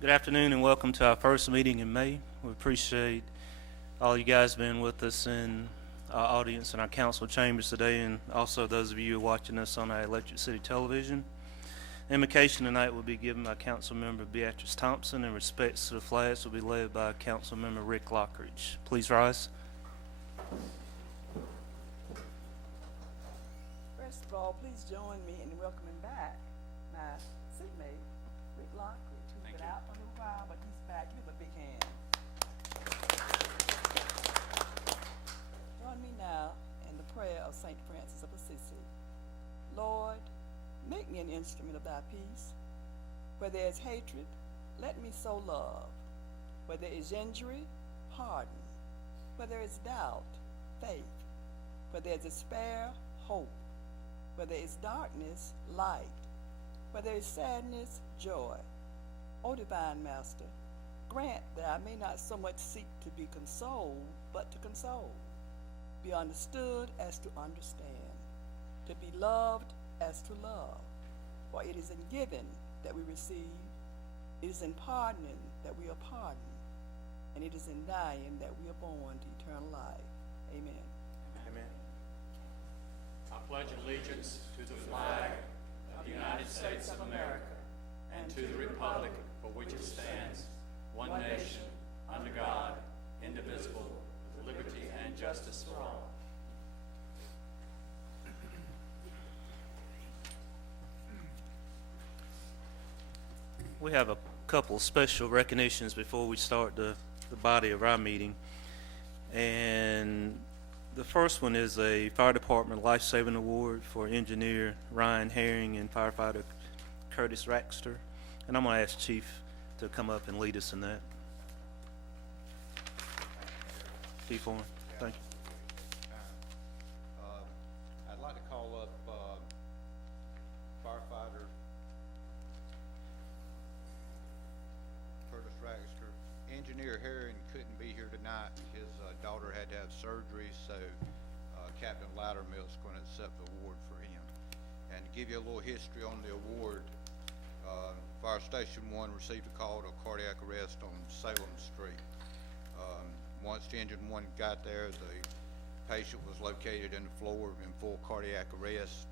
Good afternoon and welcome to our first meeting in May. We appreciate all you guys being with us in our audience in our council chambers today, and also those of you watching us on our Electric City Television. Invocation tonight will be given by Council Member Beatrice Thompson, and respects to the flags will be led by Council Member Rick Laughridge. Please rise. First of all, please join me in welcoming back my seatmate, Rick Laughridge, who's been out for a little while, but he's back. Give him a big hand. Join me now in the prayer of St. Francis of Assisi. Lord, make me an instrument of thy peace. Where there is hatred, let me sow love. Where there is injury, pardon. Where there is doubt, faith. Where there is despair, hope. Where there is darkness, light. Where there is sadness, joy. O divine Master, grant that I may not so much seek to be consoled, but to console. Be understood as to understand. To be loved as to love. For it is in giving that we receive. It is in pardoning that we are pardoned. And it is in dying that we are born to eternal life. Amen. Amen. I pledge allegiance to the flag of the United States of America and to the republic for which it stands, one nation, under God, indivisible, with liberty and justice for all. We have a couple special recognitions before we start the body of our meeting. And the first one is a Fire Department Life Saving Award for Engineer Ryan Herring and Firefighter Curtis Raxter. And I'm going to ask Chief to come up and lead us in that. Chief Warren, thank you. I'd like to call up Firefighter Curtis Raxter. Engineer Herring couldn't be here tonight. His daughter had to have surgery, so Captain Loudermilk's going to accept the award for him. And to give you a little history on the award, Fire Station 1 received a call to a cardiac arrest on Salem Street. Once the engine 1 got there, the patient was located in the floor in full cardiac arrest.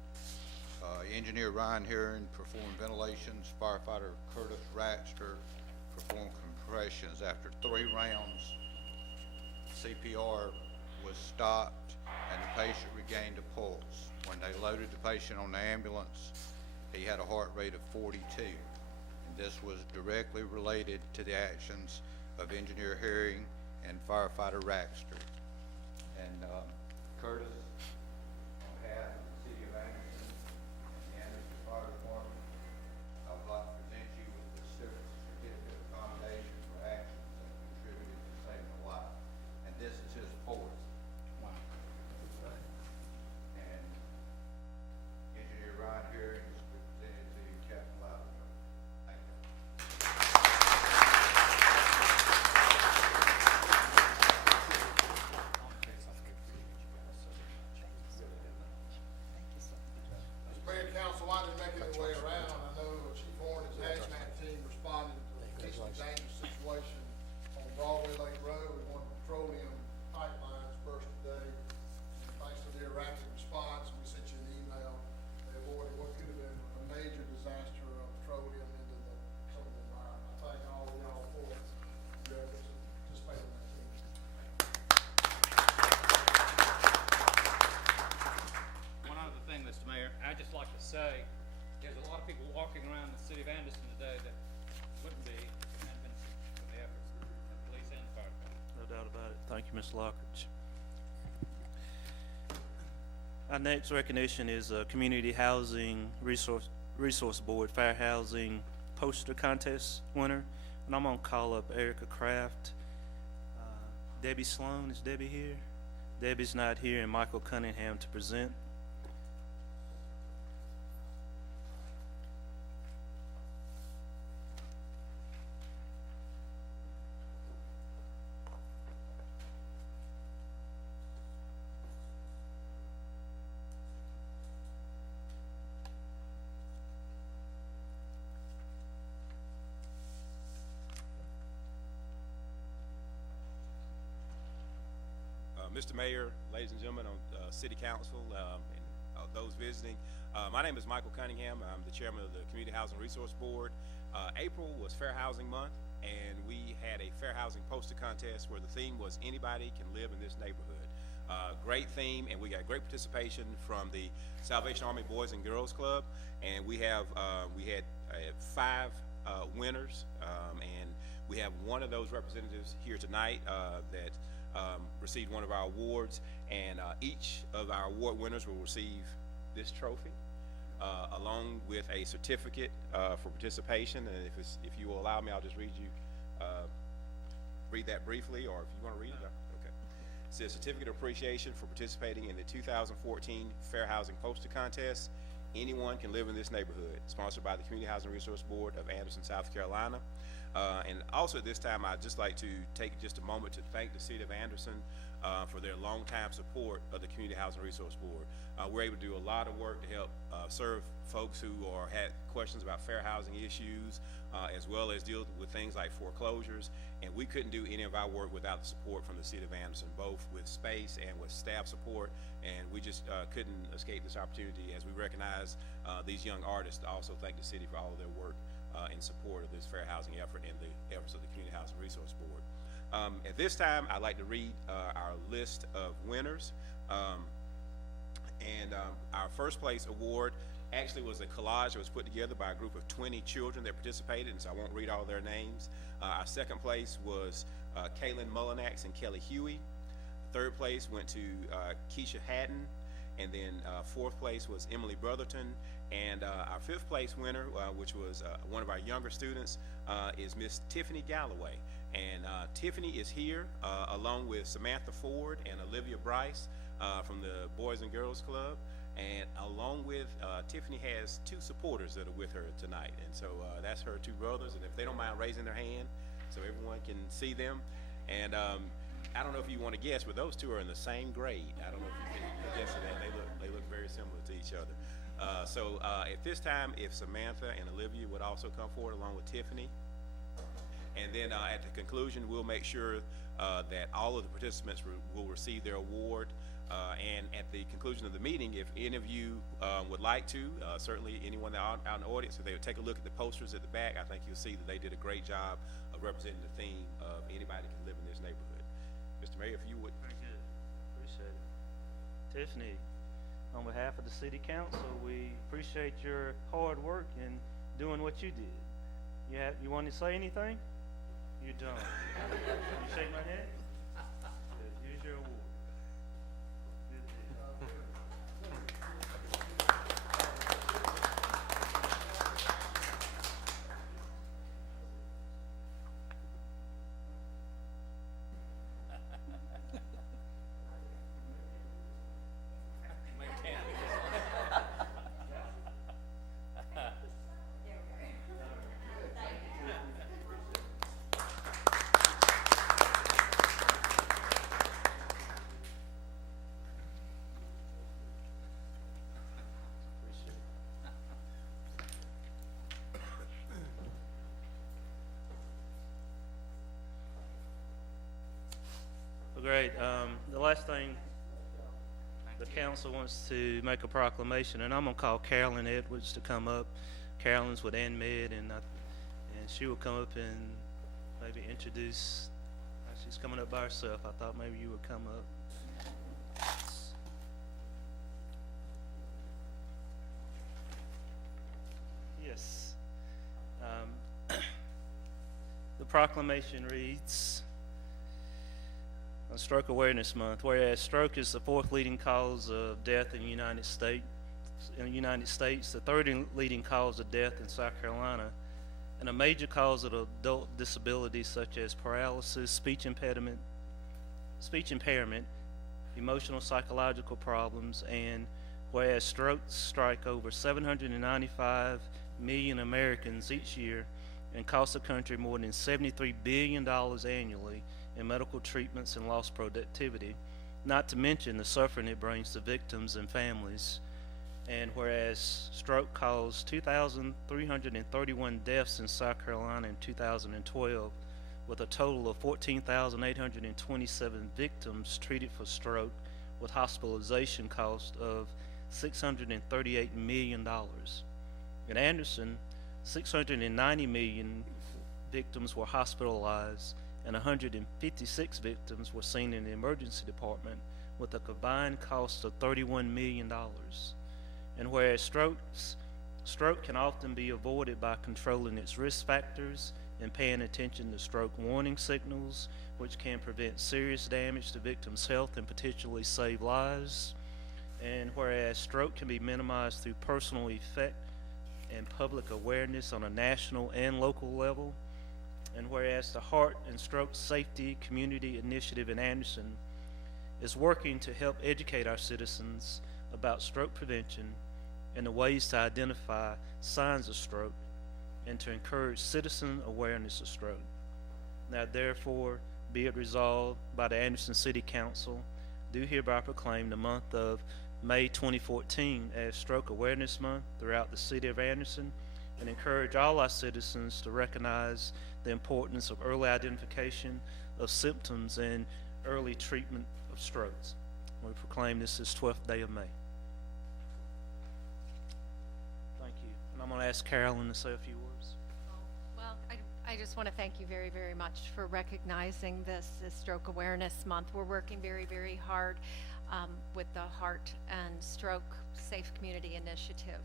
Engineer Ryan Herring performed ventilations. Firefighter Curtis Raxter performed compressions. After 3 rounds, CPR was stopped and the patient regained a pulse. When they loaded the patient on the ambulance, he had a heart rate of 42. And this was directly related to the actions of Engineer Herring and Firefighter Raxter. And Curtis, on behalf of the City of Anderson and the Anderson Fire Department, I would like to present you with the certificate of commendation for actions that contributed to saving a life. And this is his 4th. And Engineer Ryan Herring is presented to you, Captain Loudermilk. Thank you. Mayor and council, I didn't make it the way around. I know Chief Warren and his hazmat team responded to a potentially dangerous situation on Broadway Lake Road. One of the petroleum pipelines burst today. And thanks to their rapid response, we sent you an email. They avoided what could have been a major disaster of petroleum into some of the environment. I thank all of y'all for your efforts to participate in that team. One other thing, Mr. Mayor, I'd just like to say, there's a lot of people walking around the city of Anderson today that wouldn't be if it hadn't been for the efforts of the police and the fire department. No doubt about it. Thank you, Mr. Lockridge. Our next recognition is a Community Housing Resource Board Fair Housing Poster Contest winner. And I'm going to call up Erica Kraft. Debbie Sloan, is Debbie here? Debbie's not here, and Michael Cunningham to present. Mr. Mayor, ladies and gentlemen on City Council, and those visiting. My name is Michael Cunningham. I'm the chairman of the Community Housing Resource Board. April was Fair Housing Month, and we had a fair housing poster contest where the theme was anybody can live in this neighborhood. Great theme, and we got great participation from the Salvation Army Boys and Girls Club, and we had 5 winners, and we have one of those representatives here tonight that received one of our awards, and each of our award winners will receive this trophy along with a certificate for participation. And if you will allow me, I'll just read that briefly, or if you want to read it, okay. It says certificate of appreciation for participating in the 2014 Fair Housing Poster Contest. Anyone can live in this neighborhood, sponsored by the Community Housing Resource Board of Anderson, South Carolina. And also at this time, I'd just like to take just a moment to thank the City of Anderson for their longtime support of the Community Housing Resource Board. We're able to do a lot of work to help serve folks who had questions about fair housing issues, as well as deal with things like foreclosures. And we couldn't do any of our work without the support from the City of Anderson, both with space and with staff support. And we just couldn't escape this opportunity as we recognize these young artists. To also thank the city for all of their work in support of this fair housing effort and the efforts of the Community Housing Resource Board. At this time, I'd like to read our list of winners. Our first place award actually was a collage that was put together by a group of 20 children that participated, and so I won't read all their names. Our second place was Kaylin Mullinax and Kelly Huey. Third place went to Keisha Hatton, and then fourth place was Emily Brotherton. And our fifth place winner, which was one of our younger students, is Miss Tiffany Galloway. And Tiffany is here along with Samantha Ford and Olivia Bryce from the Boys and Girls Club. And along with Tiffany has 2 supporters that are with her tonight. And so that's her 2 brothers. And if they don't mind raising their hand so everyone can see them. And I don't know if you want to guess, but those 2 are in the same grade. I don't know if you can guess that. They look very similar to each other. So at this time, if Samantha and Olivia would also come forward along with Tiffany. And then at the conclusion, we'll make sure that all of the participants will receive their award. And at the conclusion of the meeting, if any of you would like to, certainly anyone out in the audience, if they would take a look at the posters at the back, I think you'll see that they did a great job of representing the theme of anybody can live in this neighborhood. Mr. Mayor, if you would. Very good. Appreciate it. Tiffany, on behalf of the City Council, we appreciate your hard work in doing what you did. You want to say anything? You don't. You shake my hand? Good. Here's your award. Good deal. Great. The last thing, the council wants to make a proclamation, and I'm going to call Carolyn Edwards to come up. Carolyn's with ANMED, and she will come up and maybe introduce. She's coming up by herself. I thought maybe you would come up. Yes. The proclamation reads, on Stroke Awareness Month, whereas stroke is the 4th leading cause of death in the United States, the 3rd leading cause of death in South Carolina, and a major cause of adult disabilities such as paralysis, speech impairment, emotional psychological problems, and whereas strokes strike over 795 million Americans each year and cost the country more than $73 billion annually in medical treatments and lost productivity, not to mention the suffering it brings to victims and families. And whereas stroke caused 2,331 deaths in South Carolina in 2012, with a total of 14,827 victims treated for stroke, with hospitalization cost of $638 million. In Anderson, 690 million victims were hospitalized and 156 victims were seen in the emergency department, with a combined cost of $31 million. And whereas stroke can often be avoided by controlling its risk factors and paying attention to stroke warning signals, which can prevent serious damage to victims' health and potentially save lives. And whereas stroke can be minimized through personal effect and public awareness on a national and local level. And whereas the Heart and Stroke Safety Community Initiative in Anderson is working to help educate our citizens about stroke prevention and the ways to identify signs of stroke and to encourage citizen awareness of stroke. Now therefore be it resolved by the Anderson City Council, do hereby proclaim the month of May 2014 as Stroke Awareness Month throughout the city of Anderson, and encourage all our citizens to recognize the importance of early identification of symptoms and early treatment of strokes. We proclaim this as 12th day of May. Thank you. And I'm going to ask Carolyn to say a few words. Well, I just want to thank you very, very much for recognizing this Stroke Awareness Month. We're working very, very hard with the Heart and Stroke Safe Community Initiative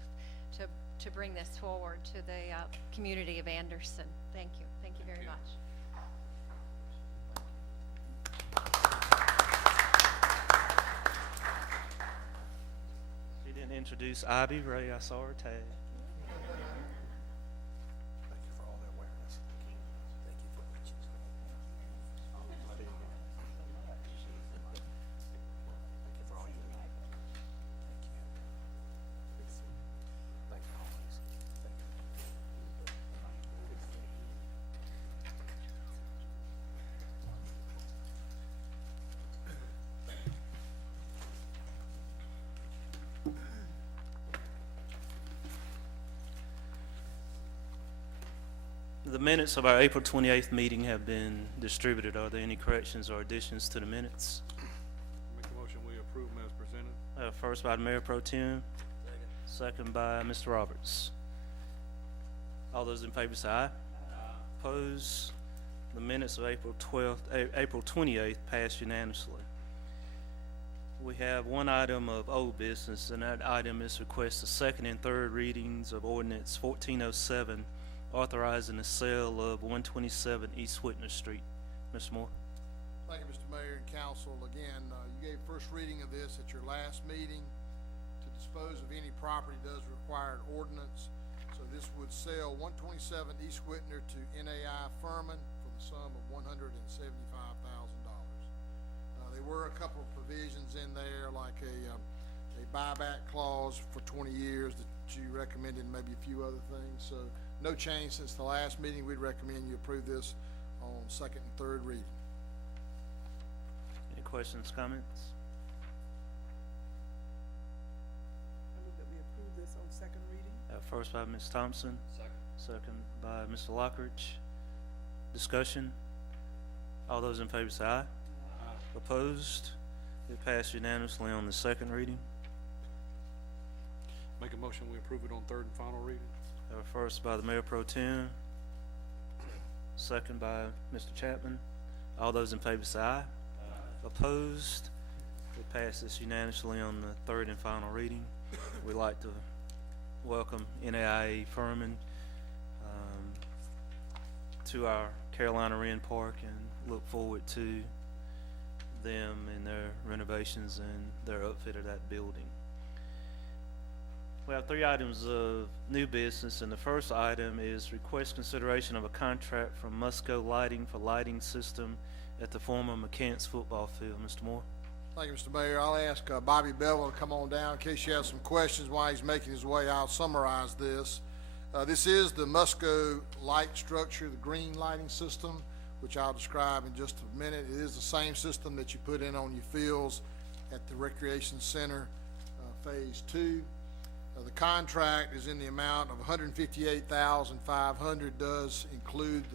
to bring this forward to the community of Anderson. Thank you. Thank you very much. She didn't introduce Ivy Ray. I saw her tag. Thank you for all the awareness. Thank you for what you do. Thank you for all you do. Thank you. Thank you always. Thank you. The minutes of our April 28th meeting have been distributed. Are there any corrections or additions to the minutes? Make a motion, we approve them as presented. First by the Mayor Pro Tem, second by Mr. Roberts. All those in favor say aye. Opposed? The minutes of April 28th passed unanimously. We have one item of old business, and that item is request the second and third readings of Ordinance 1407, authorizing the sale of 127 East Whitner Street. Mr. Moore. Thank you, Mr. Mayor and Council. Again, you gave first reading of this at your last meeting. To dispose of any property does require an ordinance. So this would sell 127 East Whitner to NAI Furman for the sum of $175,000. There were a couple of provisions in there, like a buyback clause for 20 years that you recommended, maybe a few other things. So no change since the last meeting. We'd recommend you approve this on second and third reading. Any questions, comments? I move that we approve this on second reading. First by Ms. Thompson. Second by Mr. Laughridge. Discussion. All those in favor say aye. Opposed? It passed unanimously on the second reading. Make a motion, we approve it on third and final reading. First by the Mayor Pro Tem, second by Mr. Chapman. All those in favor say aye. Opposed? It passes unanimously on the third and final reading. We'd like to welcome NAIA Furman to our Carolina Wren Park and look forward to them and their renovations and their upfit of that building. We have three items of new business, and the first item is request consideration of a contract from Musco Lighting for lighting system at the former McCants football field. Mr. Moore. Thank you, Mr. Mayor. I'll ask Bobby Bevel to come on down in case you have some questions while he's making his way. I'll summarize this. This is the Musco light structure, the green lighting system, which I'll describe in just a minute. It is the same system that you put in on your fields at the Recreation Center, Phase 2. The contract is in the amount of $158,500, does include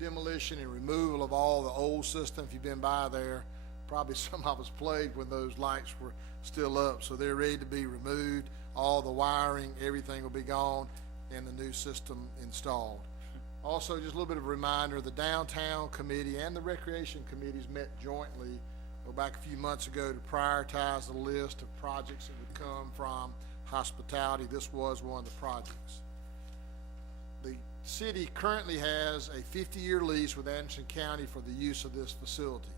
demolition and removal of all the old system. If you've been by there, probably some of us played when those lights were still up, so they're ready to be removed. All the wiring, everything will be gone, and the new system installed. Also, just a little bit of a reminder, the downtown committee and the recreation committees met jointly back a few months ago to prioritize the list of projects that would come from hospitality. This was one of the projects. The city currently has a 50-year lease with Anderson County for the use of this facility.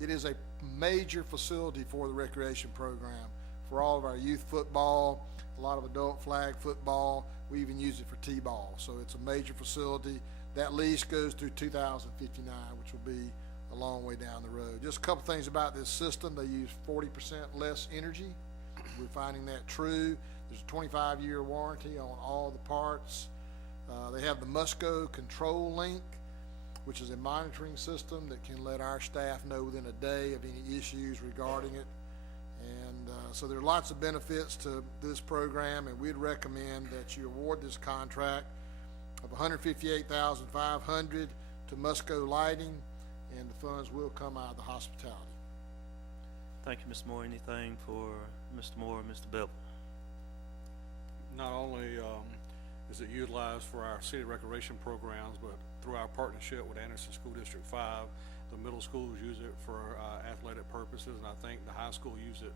It is a major facility for the recreation program, for all of our youth football, a lot of adult flag football. We even use it for t-ball. So it's a major facility. That lease goes through 2059, which will be a long way down the road. Just a couple things about this system. They use 40% less energy. We're finding that true. There's a 25-year warranty on all the parts. They have the Musco Control Link, which is a monitoring system that can let our staff know within a day of any issues regarding it. And so there are lots of benefits to this program, and we'd recommend that you award this contract of $158,500 to Musco Lighting, and the funds will come out of the hospitality. Thank you, Mr. Moore. Anything for Mr. Moore and Mr. Bevel? Not only is it utilized for our city recreation programs, but through our partnership with Anderson School District 5, the middle schools use it for athletic purposes, and I think the high school used it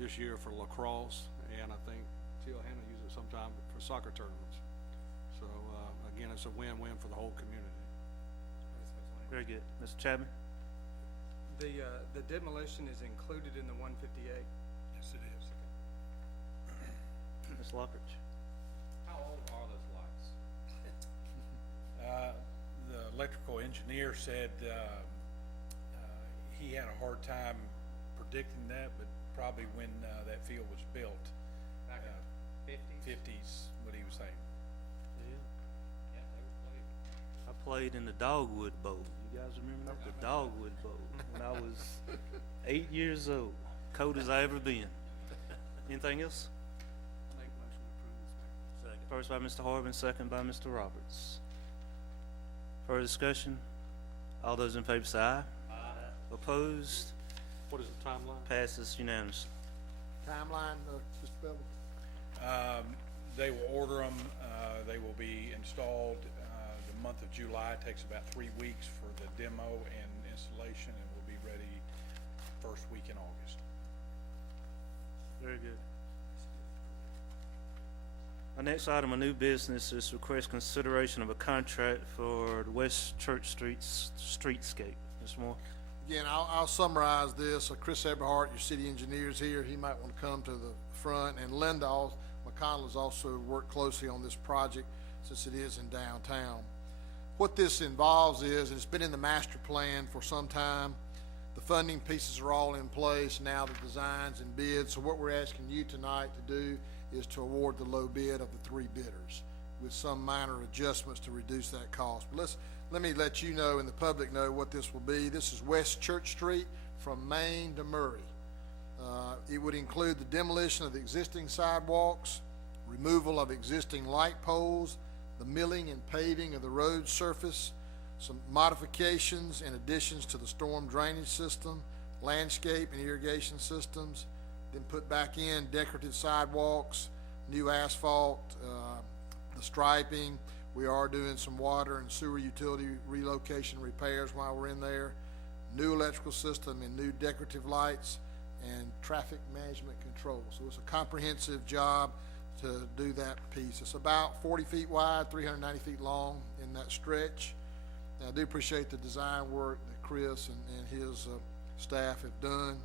this year for lacrosse, and I think Teal Hannah used it sometime for soccer tournaments. So again, it's a win-win for the whole community. Very good. Mr. Chapman? The demolition is included in the 158? Yes, it is. Ms. Laughridge? How old are those lights? The electrical engineer said he had a hard time predicting that, but probably when that field was built. Back in 50s? 50s, what he was saying. Yeah, they were played. I played in the Dogwood Bowl. You guys remember that? The Dogwood Bowl when I was 8 years old. Cold as I ever been. Anything else? Make a motion to approve this, Mayor. Second. First by Mr. Harvin, second by Mr. Roberts. Further discussion? All those in favor say aye. Aye. Opposed? What is the timeline? Passes unanimously. Timeline, Mr. Bevel? They will order them. They will be installed the month of July. It takes about 3 weeks for the demo and installation, and will be ready first week in August. Very good. Our next item of new business is request consideration of a contract for the West Church Streetscape. Mr. Moore? Again, I'll summarize this. Chris Eberhardt, your city engineer, is here. He might want to come to the front. And Linda McConnell has also worked closely on this project since it is in downtown. What this involves is, and it's been in the master plan for some time, the funding pieces are all in place, now the designs and bids. So what we're asking you tonight to do is to award the low bid of the 3 bidders with some minor adjustments to reduce that cost. But let me let you know and the public know what this will be. This is West Church Street from Main to Murray. It would include the demolition of the existing sidewalks, removal of existing light poles, the milling and paving of the road surface, some modifications and additions to the storm drainage system, landscape and irrigation systems, then put back in decorative sidewalks, new asphalt, the striping. We are doing some water and sewer utility relocation repairs while we're in there, new electrical system and new decorative lights, and traffic management control. So it's a comprehensive job to do that piece. It's about 40 feet wide, 390 feet long in that stretch. And I do appreciate the design work that Chris and his staff have done.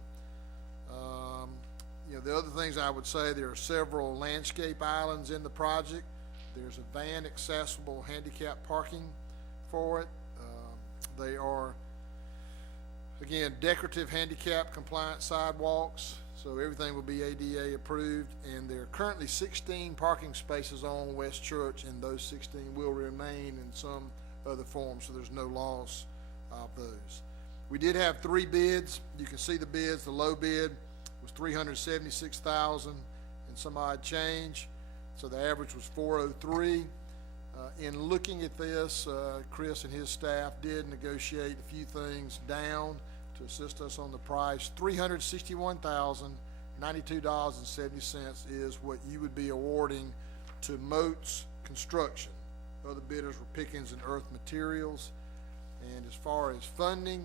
You know, the other things I would say, there are several landscape islands in the project. There's a van accessible handicap parking for it. They are, again, decorative handicap compliant sidewalks, so everything will be ADA approved, and there are currently 16 parking spaces on West Church, and those 16 will remain in some other form, so there's no loss of those. We did have 3 bids. You can see the bids. The low bid was $376,000 and some odd change, so the average was $403. In looking at this, Chris and his staff did negotiate a few things down to assist us on the price. $361,092.70 is what you would be awarding to Moats Construction. Other bidders were Pickens and Earth Materials. And as far as funding,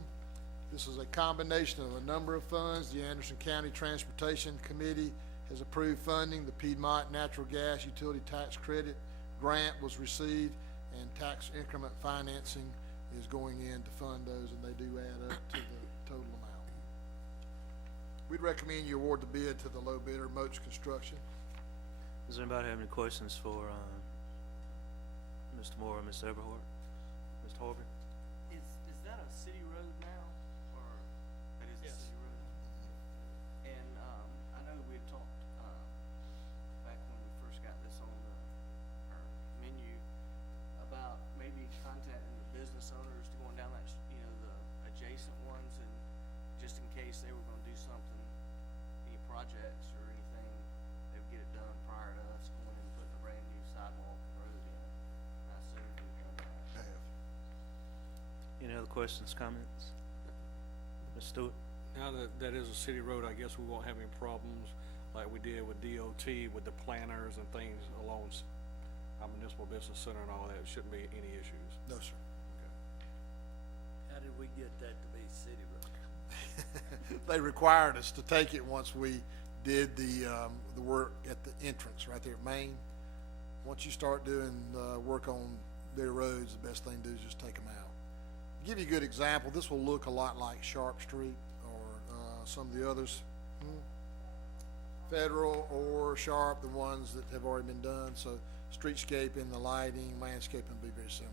this is a combination of a number of funds. The Anderson County Transportation Committee has approved funding. The Piedmont Natural Gas Utility Tax Credit grant was received, and tax increment financing is going in to fund those, and they do add up to the total amount. We'd recommend you award the bid to the low bidder, Moats Construction. Does anybody have any questions for Mr. Moore or Mr. Everhart? Mr. Horby? Is that a city road now, or that is a city road? And, I know we had talked, back when we first got this on our menu about maybe contacting the business owners going down that, the adjacent ones, and just in case they were gonna do something, any projects or anything, they would get it done prior to us going in and putting a brand new sidewalk and road in. I assume we've done that. Any other questions, comments? Ms. Stewart? Now that that is a city road, I guess we won't have any problems like we did with DOT, with the planters and things along our municipal business center and all that. It shouldn't be any issues. No, sir. How did we get that to be city road? They required us to take it once we did the work at the entrance right there at Main. Once you start doing work on their roads, the best thing to do is just take them out. To give you a good example, this will look a lot like Sharp Street or some of the others. Federal or Sharp, the ones that have already been done. So streetscape and the lighting, landscaping will be very similar.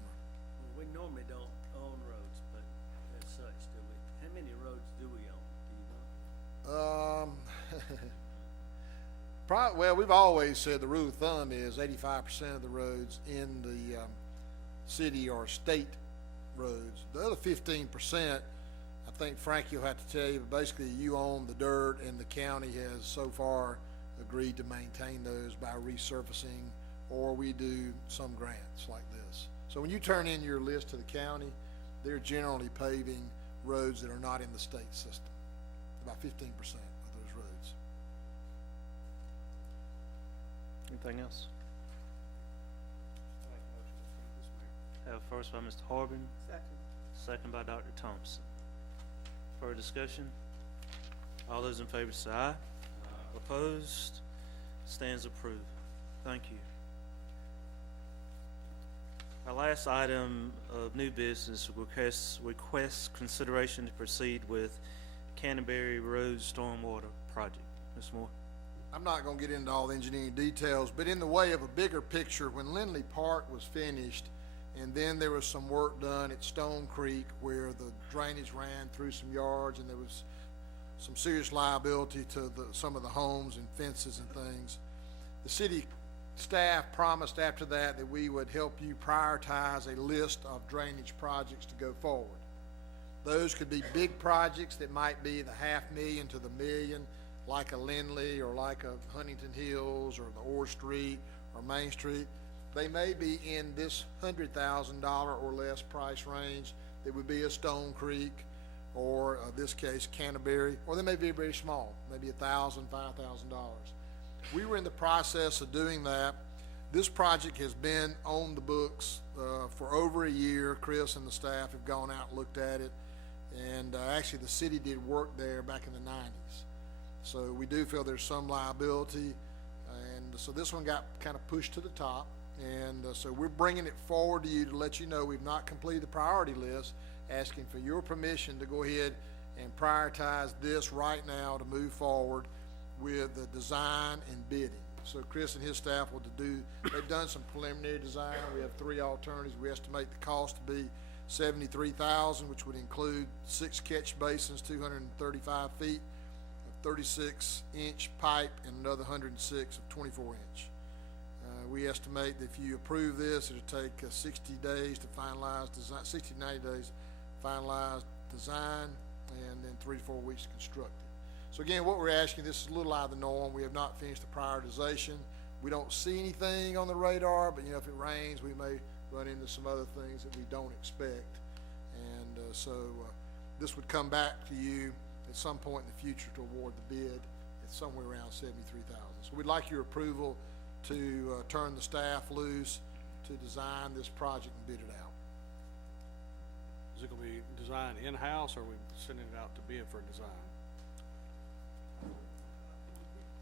Well, we normally don't own roads, but as such, do we? How many roads do we own? Do you know? Well, we've always said the rule of thumb is 85% of the roads in the city are state roads. The other 15%, I think Frankie will have to tell you, but basically you own the dirt, and the county has so far agreed to maintain those by resurfacing, or we do some grants like this. So when you turn in your list to the county, they're generally paving roads that are not in the state system, about 15% of those roads. Anything else? Have first by Mr. Harbin, second by Dr. Thompson. Further discussion? All those in favor say aye. Opposed? Stands approved. Thank you. Our last item of new business requests consideration to proceed with Canterbury Road Stormwater Project. Ms. Moore? I'm not going to get into all the engineering details, but in the way of a bigger picture, when Lindley Park was finished, and then there was some work done at Stone Creek where the drainage ran through some yards, and there was some serious liability to some of the homes and fences and things. The city staff promised after that we would help you prioritize a list of drainage projects to go forward. Those could be big projects that might be the $500,000 to the $1 million, like a Lindley or like a Huntington Hills or the Orr Street or Main Street. They may be in this $100,000 or less price range. That would be a Stone Creek, or this case Canterbury, or they may be very small, maybe $1,000, $5,000. We were in the process of doing that. This project has been on the books for over a year. Chris and the staff have gone out and looked at it, and actually the city did work there back in the 90s. So we do feel there's some liability, and so this one got kind of pushed to the top. And so we're bringing it forward to you to let you know we've not completed the priority list, asking for your permission to go ahead and prioritize this right now to move forward with the design and bidding. So Chris and his staff will they've done some preliminary design. We have 3 alternatives. We estimate the cost to be $73,000, which would include 6 catch basins, 235 feet of 36-inch pipe, and another 106 of 24-inch. We estimate that if you approve this, it'll take 60 days to finalize design, 60 to 90 days to finalize design, and then 3 to 4 weeks to construct it. So again, what we're asking, this is a little out of the norm. We have not finished the prioritization. We don't see anything on the radar, but, you know, if it rains, we may run into some other things that we don't expect. And this would come back to you at some point in the future to award the bid at somewhere around $73,000. So we'd like your approval to turn the staff loose to design this project and bid it out. Is it gonna be designed in-house, or are we sending it out to bid for design?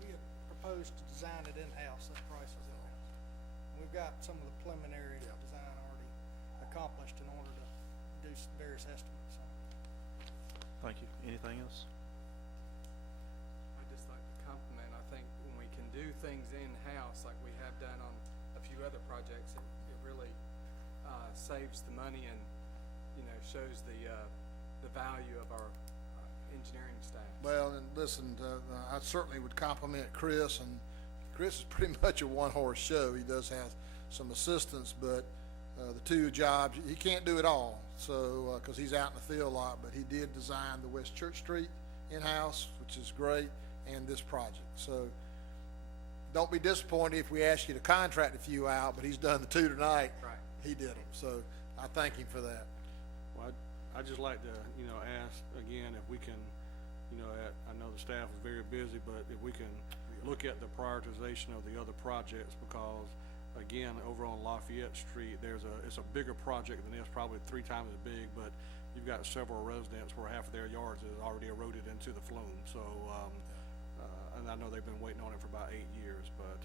We had proposed to design it in-house, that price was in-house. We've got some of the preliminary design already accomplished in order to do some various estimates. Thank you. Anything else? I'd just like to compliment, I think when we can do things in-house like we have done on a few other projects, it really saves the money and, you know, shows the value of our engineering staff. Well, and listen, I certainly would compliment Chris, and Chris is pretty much a one-horse show. He does have some assistants, but the two jobs, he can't do it all, so, because he's out in the field a lot, but he did design the West Church Street in-house, which is great, and this project. So don't be disappointed if we ask you to contract a few out, but he's done the two tonight. Right. He did them, so I thank him for that. Well, I'd just like to, you know, ask again if we can, you know, I know the staff is very busy, but if we can look at the prioritization of the other projects, because again, over on Lafayette Street, it's a bigger project than this, probably 3 times as big, but you've got several residents where half of their yards is already eroded into the flume. So, and I know they've been waiting on it for about 8 years, but,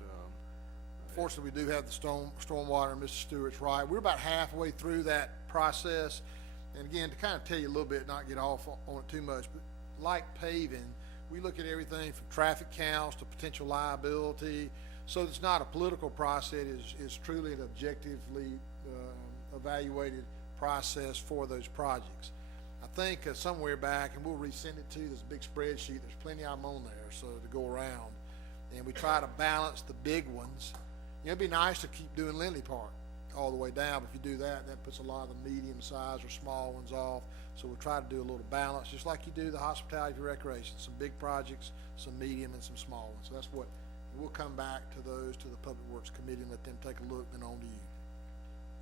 Fortunately, we do have the stormwater, and Mr. Stewart's right. We're about halfway through that process. And again, to kind of tell you a little bit, not get off on it too much, but like paving, we look at everything from traffic counts to potential liability. So it's not a political process, it's truly an objectively evaluated process for those projects. I think somewhere back, and we'll resend it to you, this big spreadsheet, there's plenty of them on there, so to go around. And we try to balance the big ones. You know, it'd be nice to keep doing Lindley Park all the way down, but if you do that, that puts a lot of the medium size or small ones off. So we'll try to do a little balance, just like you do the hospitality recreation, some big projects, some medium, and some small ones. So that's what, we'll come back to those, to the Public Works Committee, and let them take a look, then on to you.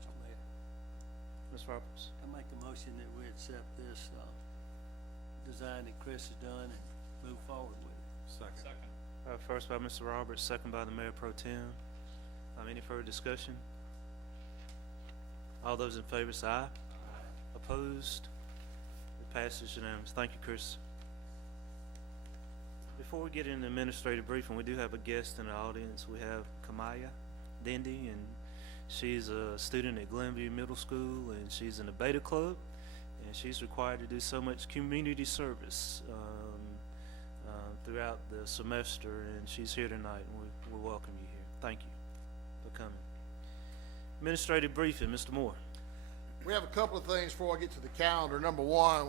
Mr. Mayor, Ms. Roberts? I make a motion that we accept this, design that Chris has done and move forward with it. second. First by Mr. Roberts, second by the Mayor Pro Tem. Any further discussion? All those in favor say aye. Opposed? It passes unanimous. Thank you, Chris. Before we get into administrative briefing, we do have a guest in the audience. We have Kamaya Dindy, and she's a student at Glenview Middle School, and she's in the Beta Club, and she's required to do so much community service throughout the semester, and she's here tonight, and we welcome you here. Thank you for coming. Administrative briefing, Mr. Moore. We have a couple of things before I get to the calendar. Number one,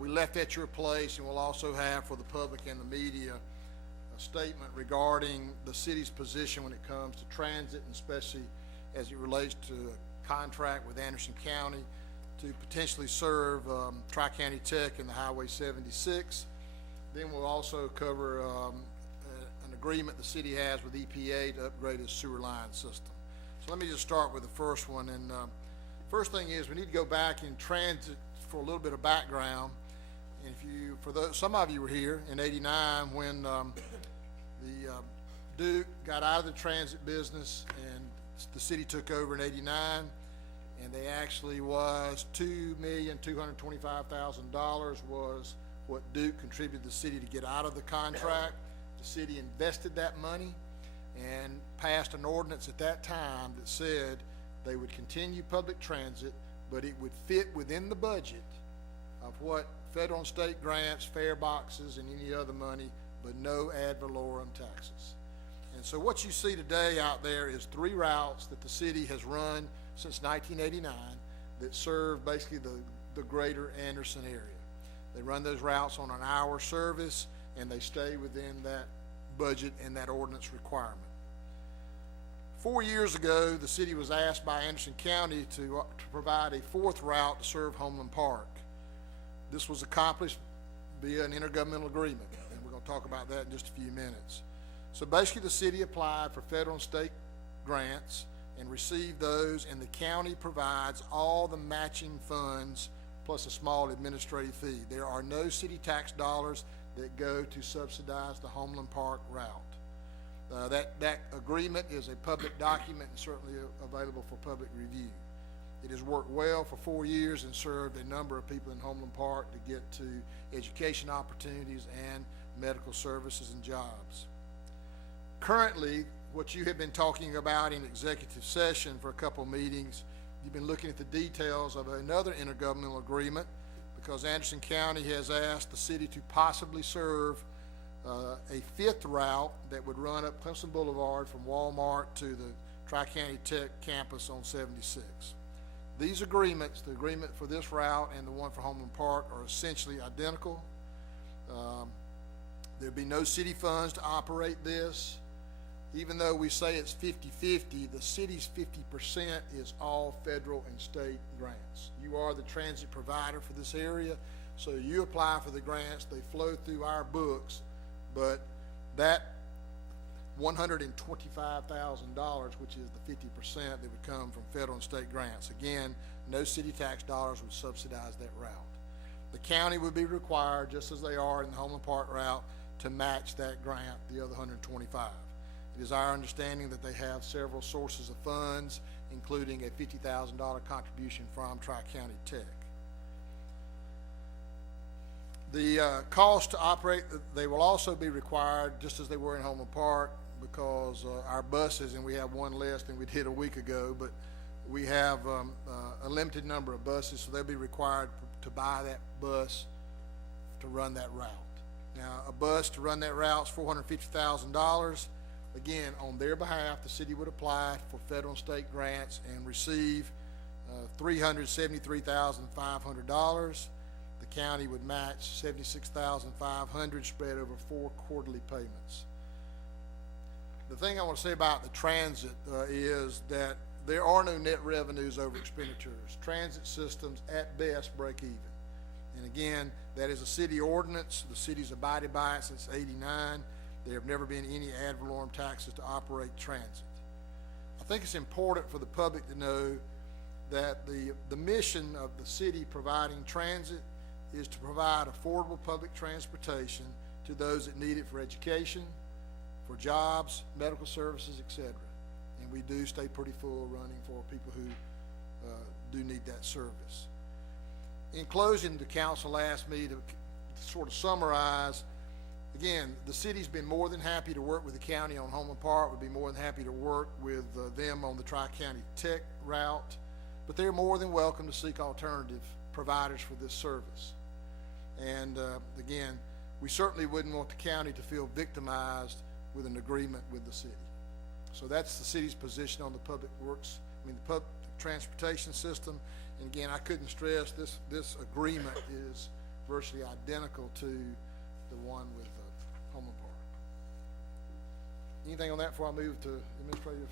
we left at your place, and we'll also have for the public and the media a statement regarding the city's position when it comes to transit, and especially as it relates to a contract with Anderson County to potentially serve Tri-County Tech and the Highway 76. Then we'll also cover an agreement the city has with EPA to upgrade its sewer line system. So let me just start with the first one. And first thing is we need to go back in transit for a little bit of background. And if you, some of you were here in '89 when the Duke got out of the transit business and the city took over in '89, and they actually was $2,225,000 was what Duke contributed the city to get out of the contract. The city invested that money and passed an ordinance at that time that said they would continue public transit, but it would fit within the budget of what federal and state grants, fare boxes, and any other money, but no ad valorem taxes. And so what you see today out there is 3 routes that the city has run since 1989 that serve basically the greater Anderson area. They run those routes on an hour service, and they stay within that budget and that ordinance requirement. 4 years ago, the city was asked by Anderson County to provide a 4th route to serve Homeland Park. This was accomplished via an intergovernmental agreement, and we're going to talk about that in just a few minutes. So basically, the city applied for federal and state grants and received those, and the county provides all the matching funds plus a small administrative fee. There are no city tax dollars that go to subsidize the Homeland Park route. That agreement is a public document and certainly available for public review. It has worked well for 4 years and served a number of people in Homeland Park to get to education opportunities and medical services and jobs. Currently, what you have been talking about in executive session for a couple meetings, you've been looking at the details of another intergovernmental agreement because Anderson County has asked the city to possibly serve a fifth route that would run up Clemson Boulevard from Walmart to the Tri-County Tech campus on 76. These agreements, the agreement for this route and the one for Homeland Park, are essentially identical. There'd be no city funds to operate this. Even though we say it's 50-50, the city's 50% is all federal and state grants. You are the transit provider for this area, so you apply for the grants, they flow through our books, but that $125,000, which is the 50% that would come from federal and state grants. Again, no city tax dollars would subsidize that route. The county would be required, just as they are in the Homeland Park route, to match that grant, the other 125. It is our understanding that they have several sources of funds, including a $50,000 contribution from Tri-County Tech. The cost to operate, they will also be required, just as they were in Homeland Park, because our buses, and we have one less than we did a week ago, but we have a limited number of buses, so they'll be required to buy that bus to run that route. Now, a bus to run that route is $450,000. Again, on their behalf, the city would apply for federal and state grants and receive $373,500. The county would match $76,500 spread over 4 quarterly payments. The thing I want to say about the transit is that there are no net revenues over expenditures. Transit systems at best break even. And again, that is a city ordinance. The city's abided by it since '89. There have never been any ad valorem taxes to operate transit. I think it's important for the public to know that the mission of the city providing transit is to provide affordable public transportation to those that need it for education, for jobs, medical services, etc. And we do stay pretty full running for people who do need that service. In closing, the council asked me to sort of summarize. Again, the city's been more than happy to work with the county on Homeland Park. Would be more than happy to work with them on the Tri-County Tech route, but they're more than welcome to seek alternative providers for this service. And again, we certainly wouldn't want the county to feel victimized with an agreement with the city. So that's the city's position on the public works, the public transportation system. And again, I couldn't stress this agreement is virtually identical to the one with Homeland Park. Anything on that before I move to administrative?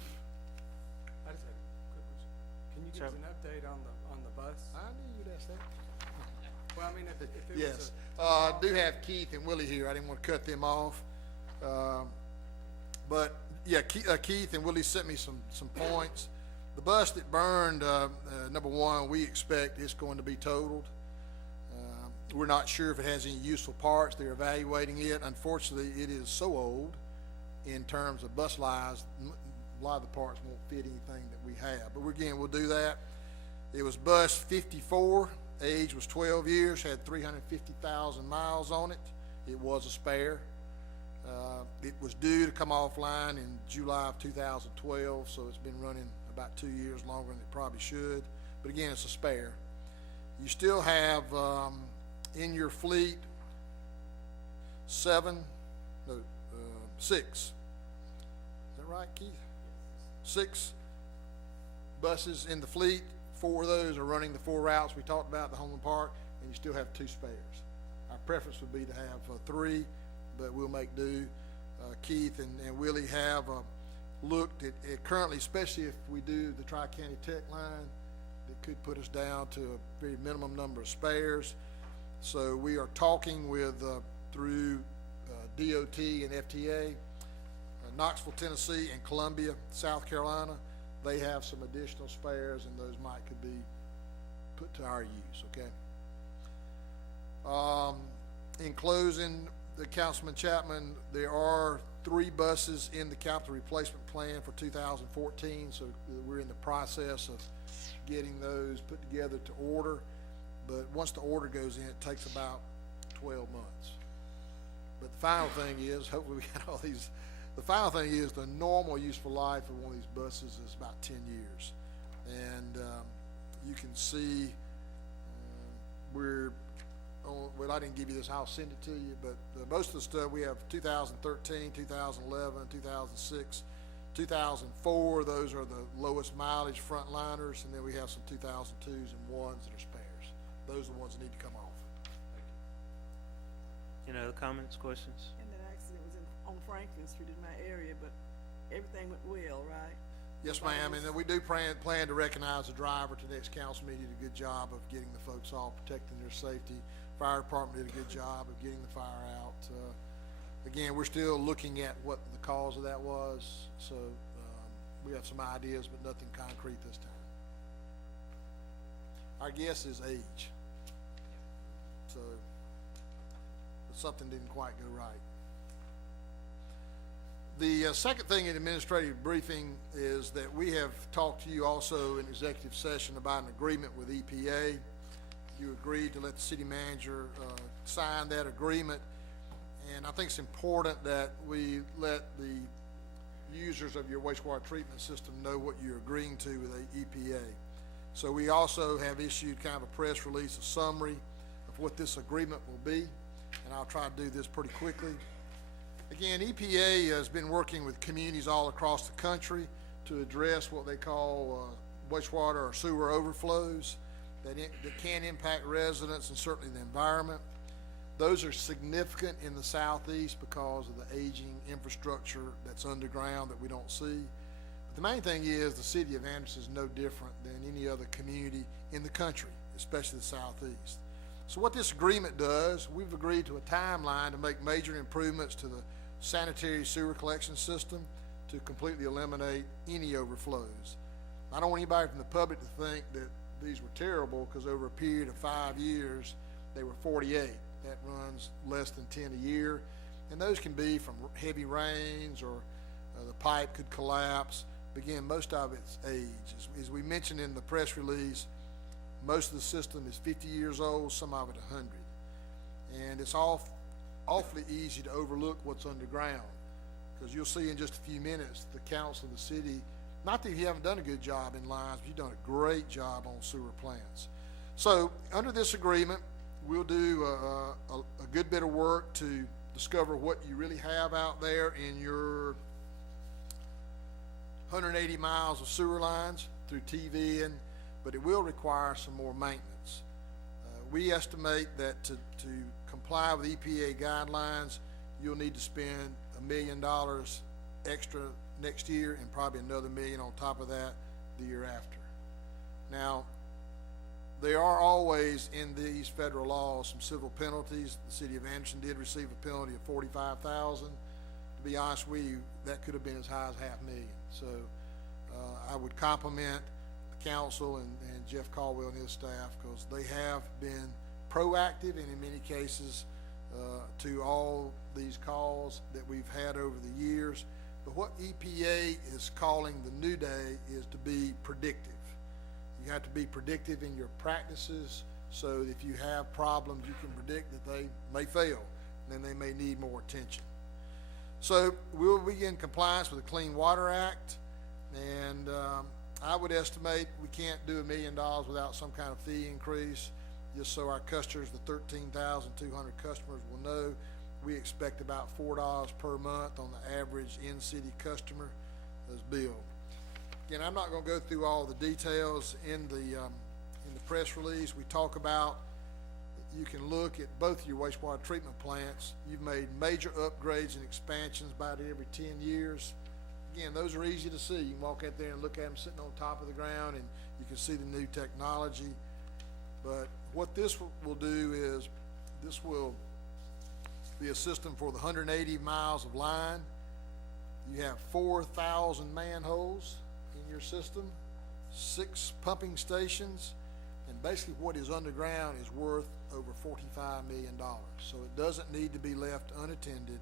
I just have a quick question. Can you give us an update on the bus? I knew you'd ask that. Well, I mean, if it Yes, was I do have Keith and Willie here. I didn't want to cut them off. But yeah, Keith and Willie sent me some points. The bus that burned, number one, we expect it's going to be totaled. We're not sure if it has any useful parts. They're evaluating it. Unfortunately, it is so old in terms of bus lives, a lot of the parts won't fit anything that we have. But again, we'll do that. It was bus 54. Age was 12 years, had 350,000 miles on it. It was a spare. It was due to come offline in July of 2012, so it's been running about 2 years longer than it probably should. But again, it's a spare. You still have in your fleet 6. Is that right, Keith? 6 buses in the fleet. 4 of those are running the 4 routes we talked about at the Homeland Park, and you still have 2 spares. Our preference would be to have 3, but we'll make do. Keith and Willie have looked at currently, especially if we do the Tri-County Tech line, that could put us down to a very minimum number of spares. So we are talking with through DOT and FTA Knoxville, Tennessee, and Columbia, South Carolina. They have some additional spares, and those could be put to our use, okay? In closing, Councilman Chapman, there are 3 buses in the capital replacement plan for 2014, so we're in the process of getting those put together to order. But once the order goes in, it takes about 12 months. But the final thing is, hopefully we got all these, the final thing is the normal useful life of one of these buses is about 10 years. And you can see well, I didn't give you this, I'll send it to you, but most of the stuff, we have 2013, 2011, 2006, 2004, those are the lowest mileage frontliners, and then we have some 2002s and 1s that are spares. Those are the ones that need to come off. Any other comments, questions? And that accident was on Franklin Street in my area, but everything went well, right? Yes, ma'am, and then we do plan to recognize the driver to the next council meeting. Did a good job of getting the folks off, protecting their safety. Fire department did a good job of getting the fire out. Again, we're still looking at what the cause of that was, so we have some ideas, but nothing concrete this time. Our guess is age, so but something didn't quite go right. The second thing in administrative briefing is that we have talked to you also in executive session about an agreement with EPA. You agreed to let the city manager sign that agreement, and I think it's important that we let the users of your wastewater treatment system know what you're agreeing to with the EPA. So we also have issued kind of a press release, a summary of what this agreement will be, and I'll try to do this pretty quickly. Again, EPA has been working with communities all across the country to address what they call wastewater or sewer overflows that can impact residents and certainly the environment. Those are significant in the southeast because of the aging infrastructure that's underground that we don't see. But the main thing is the city of Anderson is no different than any other community in the country, especially the southeast. So what this agreement does, we've agreed to a timeline to make major improvements to the sanitary sewer collection system to completely eliminate any overflows. I don't want anybody from the public to think that these were terrible, because over a period of 5 years, they were 48. That runs less than 10 a year. And those can be from heavy rains, or the pipe could collapse. But again, most of it's age. As we mentioned in the press release, most of the system is 50 years old, some of it 100. And it's awfully easy to overlook what's underground, because you'll see in just a few minutes the council of the city, not that you haven't done a good job in lines, but you've done a great job on sewer plants. So under this agreement, we'll do a good bit of work to discover what you really have out there in your 180 miles of sewer lines through TV, but it will require some more maintenance. We estimate that to comply with EPA guidelines, you'll need to spend $1 million extra next year, and probably another $1 million on top of that the year after. Now, there are always in these federal laws some civil penalties. The city of Anderson did receive a penalty of $45,000. To be honest with you, that could have been as high as $500,000. So I would compliment the council and Jeff Caldwell and his staff, because they have been proactive, and in many cases to all these calls that we've had over the years. But what EPA is calling the new day is to be predictive. You have to be predictive in your practices, so that if you have problems, you can predict that they may fail, and then they may need more attention. So we'll begin compliance with the Clean Water Act, and I would estimate we can't do $1 million without some kind of fee increase. Just so our customers, the 13,200 customers, will know, we expect about $4 per month on the average in-city customer as billed. Again, I'm not going to go through all the details in the press release. We talk about, you can look at both your wastewater treatment plants. You've made major upgrades and expansions about every 10 years. Again, those are easy to see. You can walk out there and look at them sitting on top of the ground, and you can see the new technology. But what this will do is, this will be a system for the 180 miles of line, You have 4,000 manholes in your system, 6 pumping stations, and basically what is underground is worth over $45 million. So it doesn't need to be left unattended,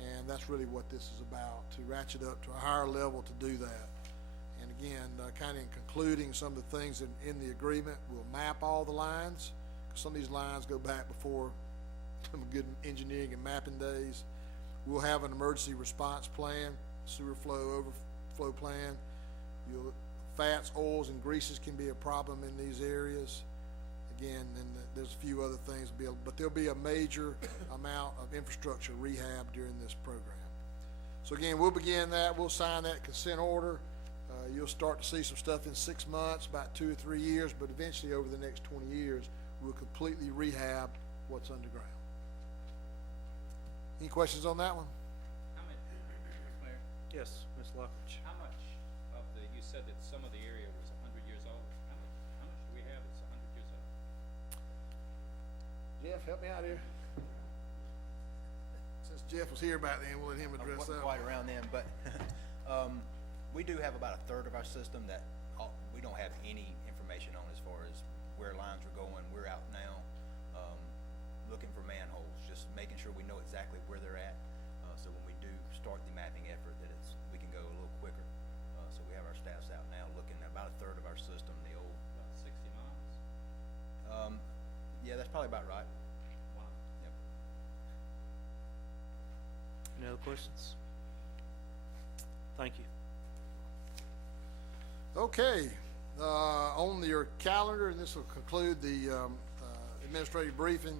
and that's really what this is about, to ratchet up to a higher level to do that. And again, kind of in concluding some of the things in the agreement, we'll map all the lines. Some of these lines go back before some good engineering and mapping days. We'll have an emergency response plan, sewer flow overflow plan. Fats, oils, and greases can be a problem in these areas. Again, and there's a few other things, but there'll be a major amount of infrastructure rehab during this program. So again, we'll begin that. We'll sign that consent order. You'll start to see some stuff in 6 months, about 2 or 3 years, but eventually over the next 20 years, we'll completely rehab what's underground. Any questions on that one? How much, Mayor, Yes, Ms. Laughridge. how much of the, you said that some of the area was 100 years old. How much do we have that's 100 years old? Jeff, help me out here. Since Jeff was here back then, we'll let him address that. Wasn't quite around then, but we do have about a third of our system that we don't have any information on as far as where lines are going. We're out now looking for manholes, just making sure we know exactly where they're at. So when we do start the mapping effort, that we can go a little quicker. So we have our staffs out now looking at about a third of our system, the old. About 60 miles? Yeah, that's probably about right. Wow. Yep. Any other questions? Thank you. Okay, on your calendar, and this will conclude the administrative briefing.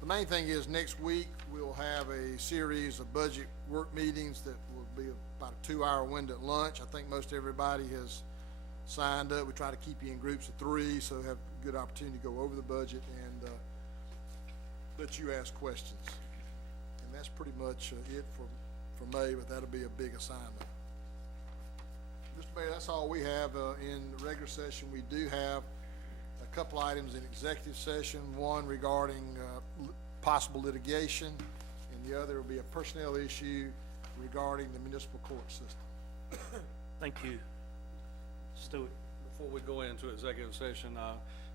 The main thing is next week we'll have a series of budget work meetings that will be about a 2-hour window at lunch. I think most everybody has signed up. We try to keep you in groups of 3, so have a good opportunity to go over the budget and let you ask questions. And that's pretty much it for May, but that'll be a big assignment. Mr. Mayor, that's all we have in the regular session. We do have a couple items in executive session, one regarding possible litigation, and the other will be a personnel issue regarding the municipal court system. Thank you. Stewart. Before we go into executive session,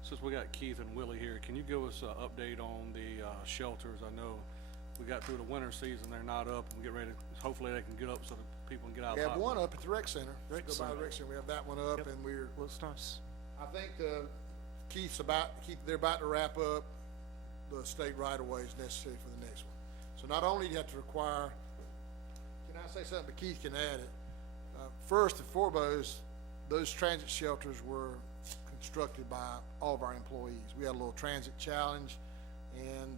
since we got Keith and Willie here, can you give us an update on the shelters? I know we got through the winter season, they're not up, and we get ready, hopefully they can get up so that people can get out. We have one up at the rec center. Rec Go by the center. rec center. We have that one up, Yep. and Looks nice. I think they're about to wrap up the state right-of-ways necessary for the next one. So not only do you have to require, can I say something, but Keith can add it. First and foremost, those transit shelters were constructed by all of our employees. We had a little transit challenge, and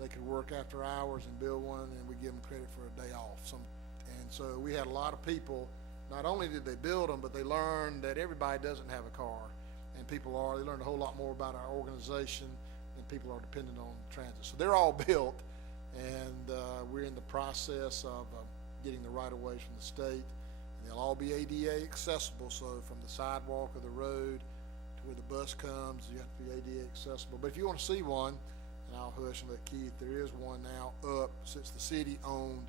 they could work after hours and build one, and we give them credit for a day off. And so we had a lot of people, not only did they build them, but they learned that everybody doesn't have a car, and they learned a whole lot more about our organization, and people are dependent on transit. So they're all built, and we're in the process of getting the right-of-ways from the state, and they'll all be ADA accessible, so from the sidewalk of the road to where the bus comes, you have to be ADA accessible. But if you want to see one, and I'll hush and let Keith, there is one now up, since the city owned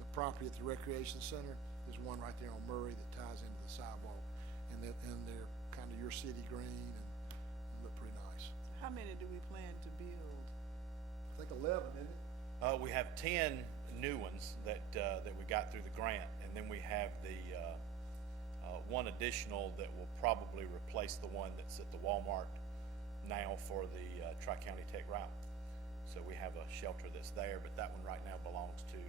the property at the recreation center. There's one right there on Murray that ties into the sidewalk, and they're kind of your city green and look pretty nice. How many do we plan to build? I think 11, isn't it? We have 10 new ones that we got through the grant, and then we have the one additional that will probably replace the one that's at the Walmart now for the Tri-County Tech route. So we have a shelter that's there, but that one right now belongs to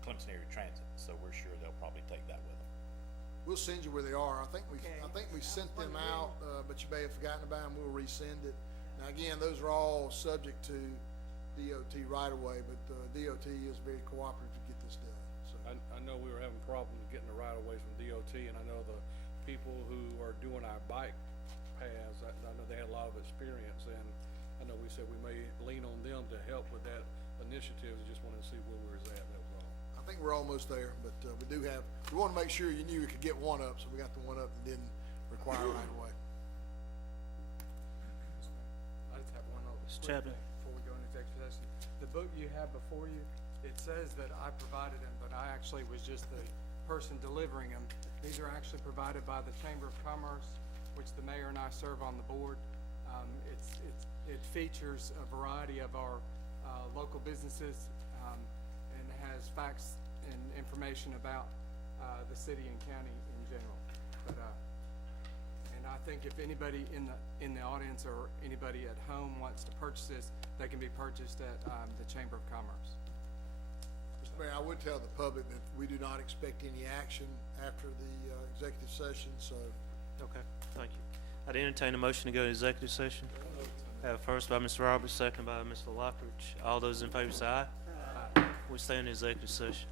Clemson Area Transit, so we're sure they'll probably take that with them. We'll send you where they are. I think we Okay. sent them out, but you may have forgotten about them. We'll resend it. Now again, those are all subject to DOT right away, but DOT is very cooperative to get this done. So I know we were having problems getting the right-of-ways from DOT, and I know the people who are doing our bike paths, I know they had a lot of experience, and I know we said we may lean on them to help with that initiative. Just wanted to see where we was at, that was all. I think we're almost there, but we want to make sure you knew we could get one up, so we got the one up that didn't require right away. I just have one other Mr. quick Chapman. thing before we go into executive session. The book you have before you, it says that I provided them, but I actually was just the person delivering them. These are actually provided by the Chamber of Commerce, which the mayor and I serve on the board. It features a variety of our local businesses and has facts and information about the city and county in general. But and I think if anybody in the audience or anybody at home wants to purchase this, they can be purchased at the Chamber of Commerce. Mr. Mayor, I would tell the public that we do not expect any action after the executive session, so. Okay, thank you. I'd entertain a motion to go to executive session. Have first by Mr. Roberts, second by Mr. Laughridge. All those in favor say aye. Aye. We stay in executive session.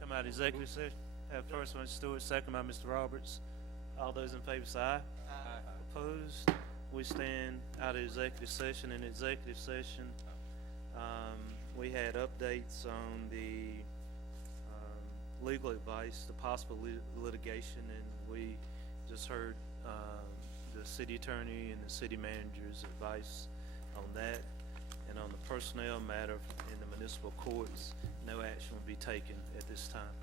Come out of executive session. Have first by Mr. Stewart, second by Mr. Roberts. All those in favor say aye. Aye. Opposed? We stand out of executive session. In executive session, we had updates on the legal advice, the possible litigation, and we just heard the city attorney and the city manager's advice on that. And on the personnel matter in the municipal courts, no action will be taken at this time.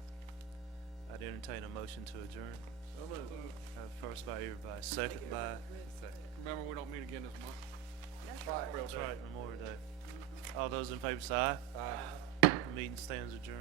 I'd entertain a motion to adjourn. So moved. First by everybody, second by, Remember, we don't meet again this month. that's right, Memorial Day. All those in favor say aye. Aye. The meeting stands adjourned.